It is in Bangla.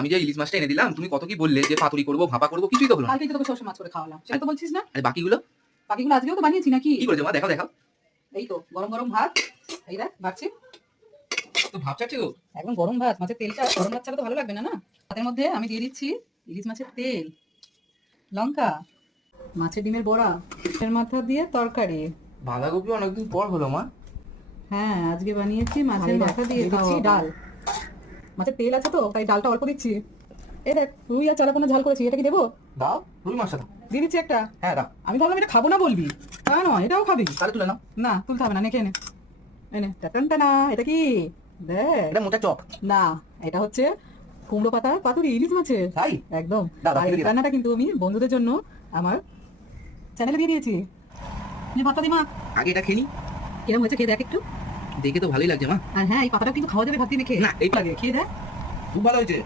আমি যে ইলিশ মাছটা এনে দিলাম, তুমি কত কি বললে যে পাতুরি করবো, ভাপা করবো, কিছুই তো হলো না। কালকেই তো তোকে সর্ষে মাছ করে খাওয়ালাম, সেটা তো বলছিস না? আরে বাকিগুলো? বাকিগুলো আজকেও তো বানিয়েছি নাকি? কি করেছো মা? দেখাও, দেখাও। এই তো গরম গরম ভাত, এই দেখ বাড়ছি। তো ভাব চাটছে তো। একদম গরম ভাত, মাছের তেলটা গরম ভাত ছাড়া তো ভালো লাগবে না না। ভাতের মধ্যে আমি দিয়ে দিচ্ছি ইলিশ মাছের তেল, লঙ্কা, মাছের ডিমের বড়া, এর মাথা দিয়ে তরকারি। বাঁধাকপি অনেকদিন পর হলো মা। হ্যাঁ, আজকে বানিয়েছি মাছের মাথা দিয়ে দিচ্ছি ডাল। মাছের তেল আছে তো তাই ডালটা অল্প দিচ্ছি। এই দেখ রুই আর চারাপোনা ঝাল করেছি, এটা কি দেবো? দাও, রুই মাছটা দাও। দিয়ে দিচ্ছি একটা। হ্যাঁ দাও। আমি ভাবলাম এটা খাবো না বলবি, তা নয় এটাও খাবি। তাহলে তুলে নাও। না তুলতে হবে না, নে খেয়ে নে। এনে টাটানটানা, এটা কি দেখ? এটা মোটা চপ। না, এটা হচ্ছে কুমড়ো পাতা পাতুরি ইলিশ মাছের। তাই? একদম। দাও, দাও, আর এই দিয়ে দাও। রান্নাটা কিন্তু আমি বন্ধুদের জন্য আমার চ্যানেলে দিয়ে দিয়েছি। নে ভাতটা দি মা। আগে এটা খেয়ে নি। কিরম হয়েছে খেয়ে দেখ একটু। দেখে তো ভালোই লাগছে মা। আর হ্যাঁ, এই পাতাটা কিন্তু খাওয়া যাবে ভাত দিয়ে খেয়ে। না, এই লাগে খেয়ে দেখ। খুব ভালো হয়েছে।